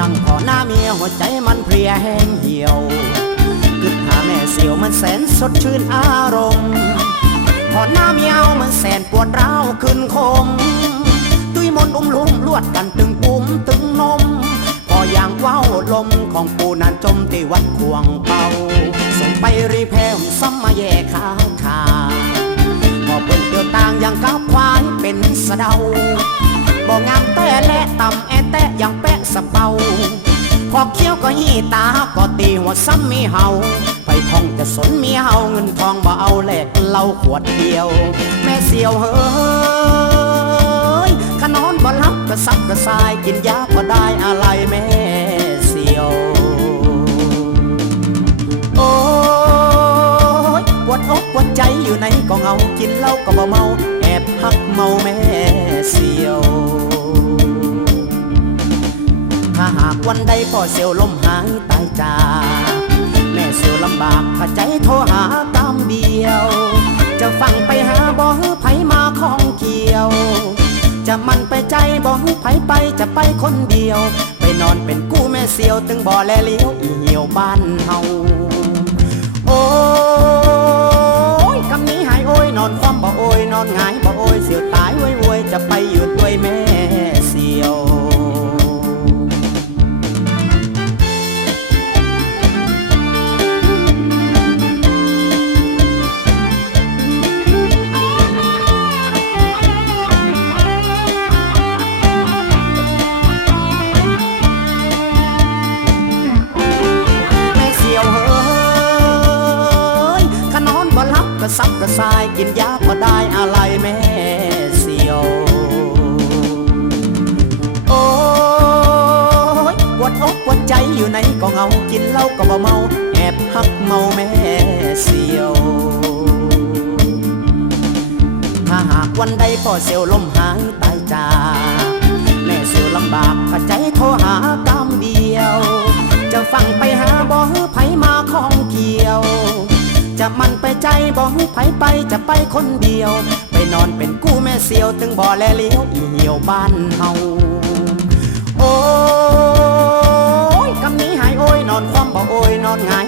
นั่งขอหน้าเมียหัวใจมันเพลียแห้งเหี่ยวกึดหาแม่เสียวมันแสนสดชื่นอารมณ์ขอหน้าเมียวมันแสนปวดร้าวขึ้นคมตุยมนอุ้มลุมลวดกันตึงปุ่มตึงนม พออย่างว้าวลมของปูนันจมที่วัดควงเป่าส่งไปรีเพมซ้ำมาแย่ข้างคาพอเปิดเดือต่างอย่างก้าวควายเป็นสะเดาบอกงามแต่และต่ำแอแต่ยังเปสะเปาพอเคี้ยวก็หีตา ก็ตีหัวซ้ำมีเฮาไปท่องจะสนมีเฮา เงินทองบ่เอาแลกเหล้าขวดเดียว แม่เสียวเฮ้ยขนอนบ่ลับกระซับกระซายกินยาก็ได้ อะไรแม่เสียว โอ้ย ปวดอกปวดใจอยู่ไหนก็เงากินเหล้าก็บ่เมา แอบหักเมาแม่เสียววันใดพ่อเสียวล้มหายตายจาก แม่เสียวลำบากข้าใจโทรหาตามเดียว จะฟังไปหาบ่ฮือไผมาของเกี่ยว จะมันไปใจบ่ฮือไผไปจะไปคนเดียว ไปนอนเป็นกู้แม่เสียวตึงบ่แลเลี้ยวอีเหี่ยวบ้านเฮา โอ้ยคำนี้หายโอ้ยนอนคว่ำบ่โอ้ยนอนหายบ่โอ้ยเสียวตายโวยโวยจะไปอยู่ด้วยแม่กระซับกระซายกินยาพอได้อะไรแม่เสียว โอ้ยปวดอกปวดใจอยู่ไหนก็เงากินเหล้าก็บ่เมา แอบหักเมาแม่เสียว ถ้าหากวันใดพ่อเสียวล้มหายตายจาก แม่เสียวลำบากกระใจโทรหากมเดียว จะฟังไปหาบ่หือไผมาของเกี่ยว จะมันไปใจบ่หูไผไปจะไปคนเดียว ไปนอนเป็นกู้แม่เสียว ถึงบ่แลเลี้ยวอีเหี่ยวบ้านเฮาโอ้ย กำนี้หายโอ้ยนอนความบ่โอ้ยนอนหาย